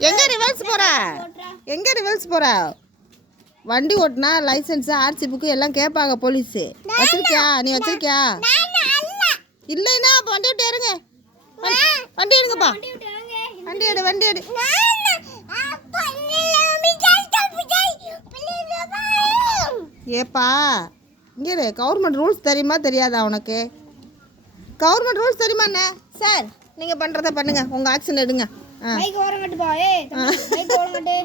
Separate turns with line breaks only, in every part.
எங்கே ரிவர்ஸ் போகிற எங்கே ரிவர்ஸ் போகிற வண்டி ஓட்டினா லைசன்ஸு ஆர்சி புக்கு எல்லாம் கேட்பாங்க போலீஸு வச்சிருக்கியா? நீ வச்சிருக்கியா? இல்லைன்னா அப்போ வண்டி விட்டு இறங்க. வண்டி- வண்டி எடுங்கப்பா. வண்டி எடு வண்டி எடு. ஏப்பா இங்கே கவர்மெண்ட் ரூல்ஸ் தெரியுமா தெரியாதா உனக்கு? கவர்மெண்ட் ரூல்ஸ் தெரியுமா என்ன? சார் நீங்கள் பண்ணுறத பண்ணுங்கள் உங்கள் ஆக்ஷன் எடுங்க. ஆ.
பைக் ஓரங்கட்டுப்பா ஏய் தம்பி, பைக் ஓரங்கட்டு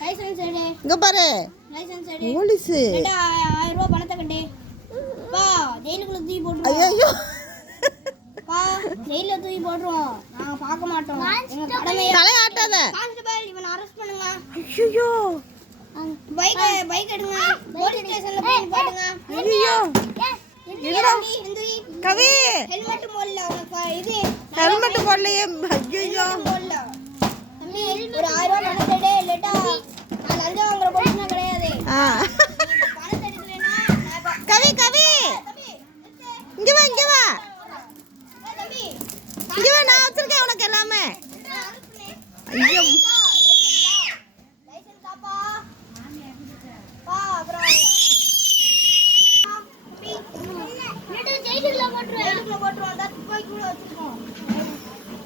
லைசென்ஸ் எடு.
இங்கே பாரு.
லைசென்ஸ் எடு.
போலீஸு.
ரெண்டா ஆயிரம் ரூபாய் பணத்தை கட்டு. பா ஜெயிலுக்குள்ள தூக்கி போட்டுருவோம்.
ஐயோ
பா ஜெயில தூக்கி போட்டுருவோம். நாங்க பார்க்க மாட்டோம். எங்க கடமையா
தலையாட்டாத.
கான்ஸ்டபிள் இவனை அரெஸ்ட் பண்ணுங்க.
ஐயோ
பைக் பைக் எடுங்க. போலீஸ் ஸ்டேஷன்ல போய் பாட்டுங்க
ஐயோ கவி.
ஹெல்மெட் போடல. இது.
ஹெல்மெட் போடலையே. ஐயோ
போடல தம்பி ஒரு ஆயிரம் ரூபாய் பணத்தை எடு இல்லட்டா நான் லஞ்சம் வாங்குற போலீஸ்னா கிடையாது
ஆ
நீ பணத்தை எடுக்கலைன்னா நான் பா-
கவி கவி
தம்பி நிறுத்து.
இங்கே வா இங்கே வா
ஏய் தம்பி
இங்கே வா நான் வச்சிருக்கேன் உனக்கு எல்லாமே
நான் அரெஸ்ட் பண்ணு
ஐயோ
லைசென்ஸ் தாப்பா பா அப்புறம் ஜெயிலுக்குள்ள போட்டுருவோம் தான் போய் கூட வச்சிருக்கோம்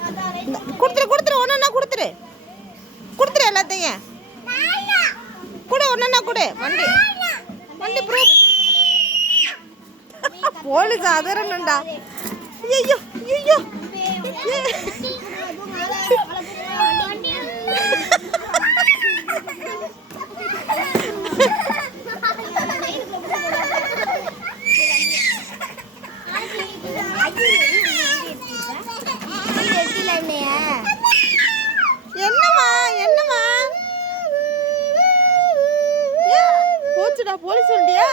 அதான் லைசென்ஸ்
கொடுத்துரு கொடுத்துரு ஒன்றா கொடுத்துரு. கொடுத்துரு எல்லாத்தையும். கொடு ஒன்றா கொடு. வண்டி. வண்டி ப்ரூஃப் போலீஸ் அதரணுண்டா ஐயோ ஐயோ என்னம்மா என்னம்மா ஏன்? போச்சுடா போலீஸ் வண்டியா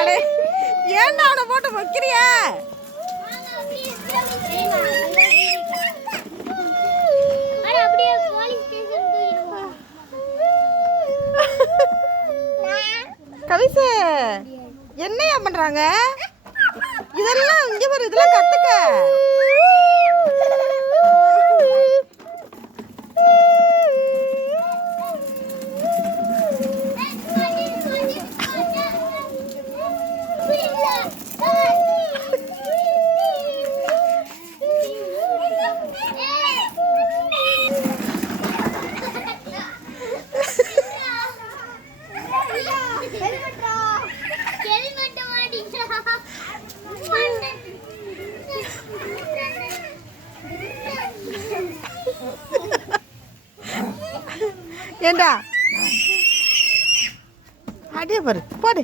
அடே ஏன்டா அவனை போட்டு வைக்கிறியா கவிச என்னையா பண்றாங்க? இதெல்லாம் இங்க பாரு இதெல்லாம் கத்துக்க. ஏண்டா? அடியே பாரு போடு.